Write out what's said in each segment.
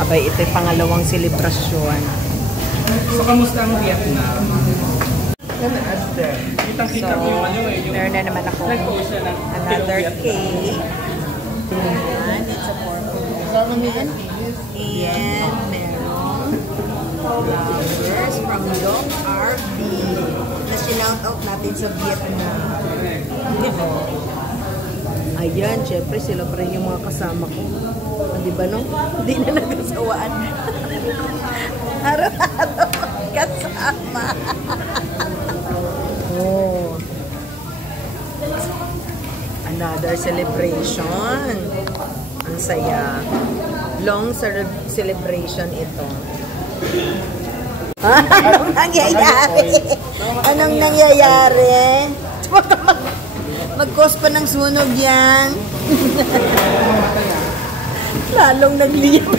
Abay, ito'y pangalawang selebrasyon. So, kamusta ang Vietnam? So, meron na naman ako another cake. And it's a purple one. And meron flowers from Dong RV. Na sinout out natin sa Vietnam. Ayan, syempre sila pa rin yung mga kasama ko. Di ba no? Hindi na nagasawaan. Araw-araw kasama. Oh. Another celebration. Ang saya. Long celebration ito. Anong nangyayari? Anong nangyayari? Mag-cause pa ng sunog yan. Lalong nagliyam.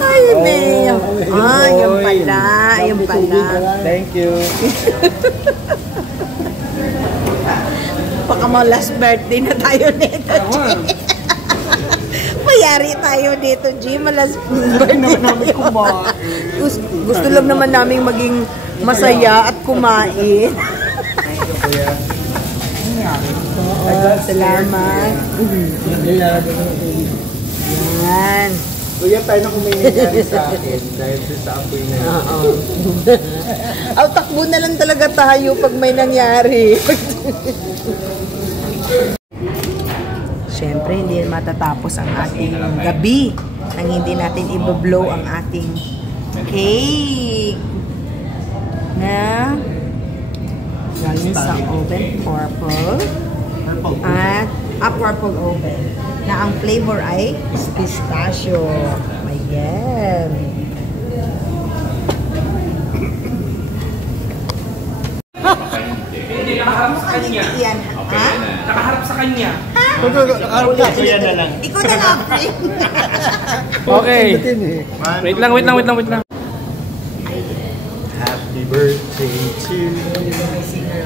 Ay, Neo. Ah, yung pala. Yung pala. Thank you. Baka mo last birthday na tayo nito, G. Mayari tayo dito, G. Last birthday tayo. Gusto lang naman namin maging masaya at kumain. Salamat. Yan. Kuya, tayo na kumainigyan sa akin dahil sa apoy na yun. Oo. Takbo na lang talaga tayo pag may nangyari. Siyempre, hindi matatapos ang ating gabi nang hindi natin i-blow ang ating cake na galing sa oven purple at purple oven na ang flavor ay pistachio. Ayan. Hindi, nakaharap sa kanya. Yan. Ha? Nakaharap sa kanya. Nakaharap na. Kuya na lang. Ikaw na lang, friend. Okay. Wait lang. Happy birthday to you.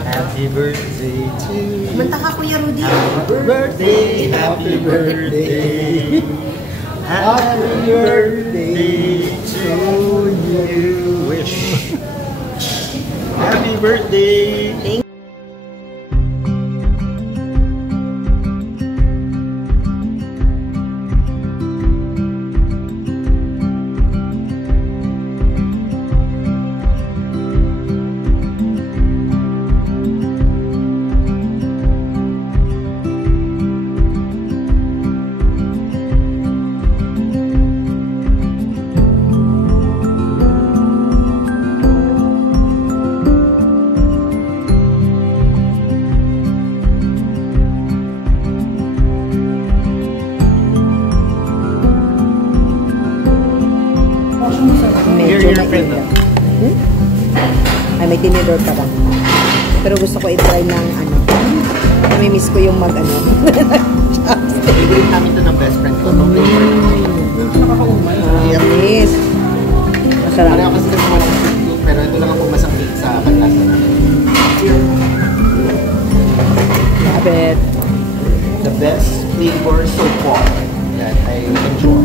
Happy birthday to you. Manta ka, Kuya Rudy. Happy birthday. Happy birthday. Happy birthday to you. Wish. Happy birthday. Medyo mainit. Ay, may tinidor pa lang. Pero gusto ko i-try ng ano. Namimiss ko yung mag-ano. Favorite namin ito ng best friend ko. Yes. Masarap. Pareho kasi kasi walang sweet, pero ito lang ang pumasakit sa panlasa namin. Love it. The best flavor so far that I enjoy.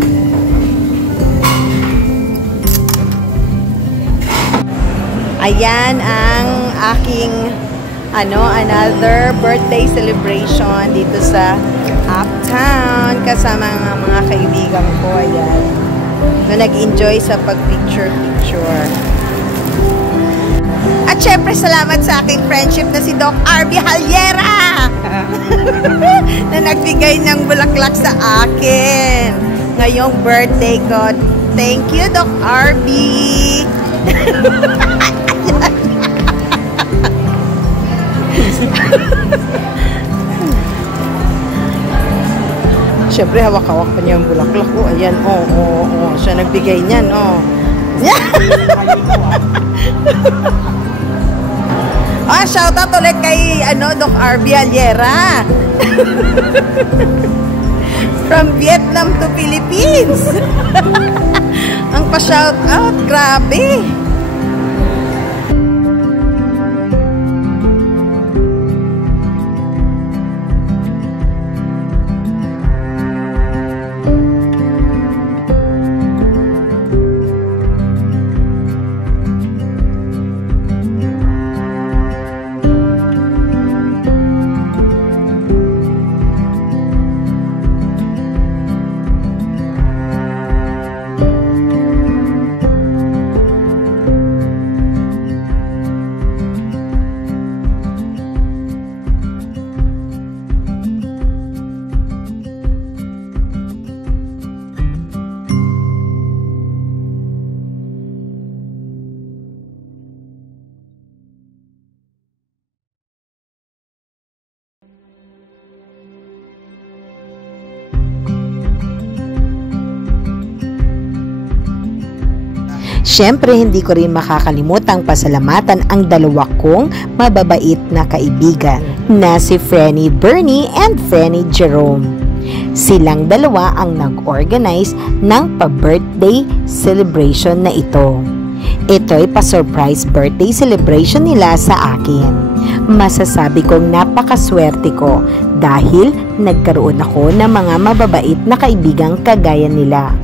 Ayan ang aking another birthday celebration dito sa Uptown kasama ng mga kaibigan ko. Ayan. Na nag-enjoy sa pag-picture-picture. At syempre, salamat sa aking friendship na si Doc RB Halyera na nagbigay ng bulaklak sa akin ngayong birthday ko. Thank you, Doc RB. Siyempre, hawak-hawak pa niya yung bulaklak ko. Ayan, siya nagbigay niyan, shoutout ulit kay, Doc RB Halyera. From Vietnam to Philippines. Ang pa-shoutout, grabe. Siyempre, hindi ko rin makakalimutang pasalamatan ang dalawa kong mababait na kaibigan na si Frenny Bernie and Frenny Jerome. Silang dalawa ang nag-organize ng pa-birthday celebration na ito. Ito'y pa-surprise birthday celebration nila sa akin. Masasabi kong napakaswerte ko dahil nagkaroon ako ng mga mababait na kaibigang kagaya nila.